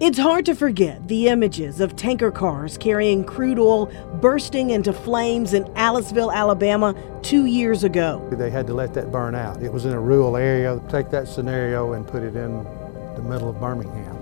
It's hard to forget the images of tanker cars carrying crude oil bursting into flames in Aliceville, Alabama 2 years ago. They had to let that burn out. It was in a rural area. Take that scenario and put it in the middle of Birmingham.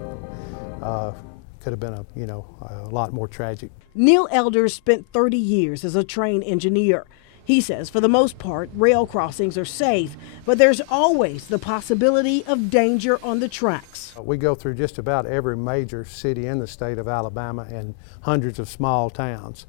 Could have been a lot more tragic. Neil Elders spent 30 years as a train engineer. He says for the most part, rail crossings are safe, but there's always the possibility of danger on the tracks. We go through just about every major city in the state of Alabama and hundreds of small towns.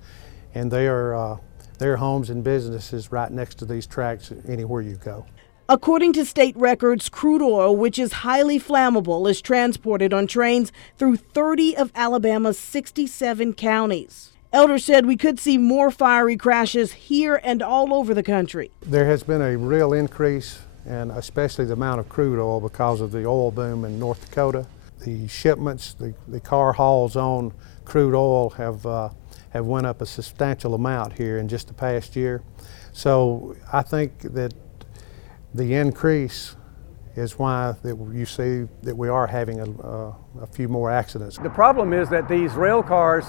And there are homes and businesses right next to these tracks anywhere you go. According to state records, crude oil, which is highly flammable, is transported on trains through 30 of Alabama's 67 counties. Elders said we could see more fiery crashes here and all over the country. There has been a real increase, and especially the amount of crude oil because of the oil boom in North Dakota. The shipments, the car hauls on crude oil have went up a substantial amount here in just the past year. So I think that the increase is why that you see that we are having a few more accidents. The problem is that these rail cars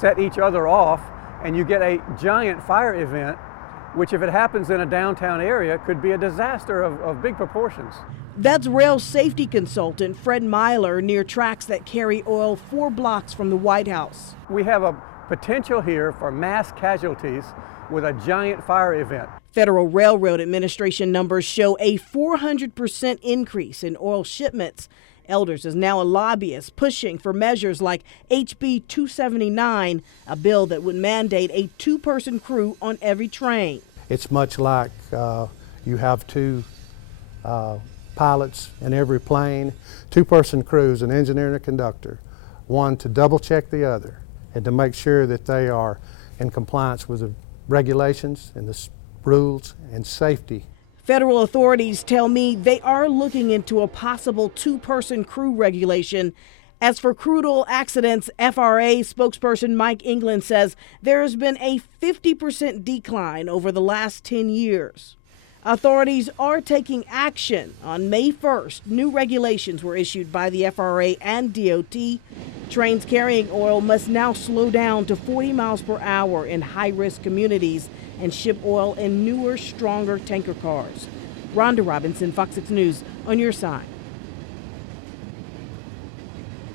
set each other off, and you get a giant fire event, which if it happens in a downtown area could be a disaster of big proportions. That's rail safety consultant Fred Myler near tracks that carry oil 4 blocks from the White House. We have a potential here for mass casualties with a giant fire event. Federal Railroad Administration numbers show a 400% increase in oil shipments. Elders is now a lobbyist pushing for measures like HB 279, a bill that would mandate a 2-person crew on every train. It's much like you have 2 pilots in every plane, 2-person crews, an engineer and a conductor, one to double check the other and to make sure that they are in compliance with the regulations and the rules and safety. Federal authorities tell me they are looking into a possible 2-person crew regulation. As for crude oil accidents, FRA spokesperson Mike England says there has been a 50% decline over the last 10 years. Authorities are taking action. On May 1st, new regulations were issued by the FRA and DOT. Trains carrying oil must now slow down to 40 miles per hour in high-risk communities and ship oil in newer, stronger tanker cars. Rhonda Robinson, Fox 6 News, on your side.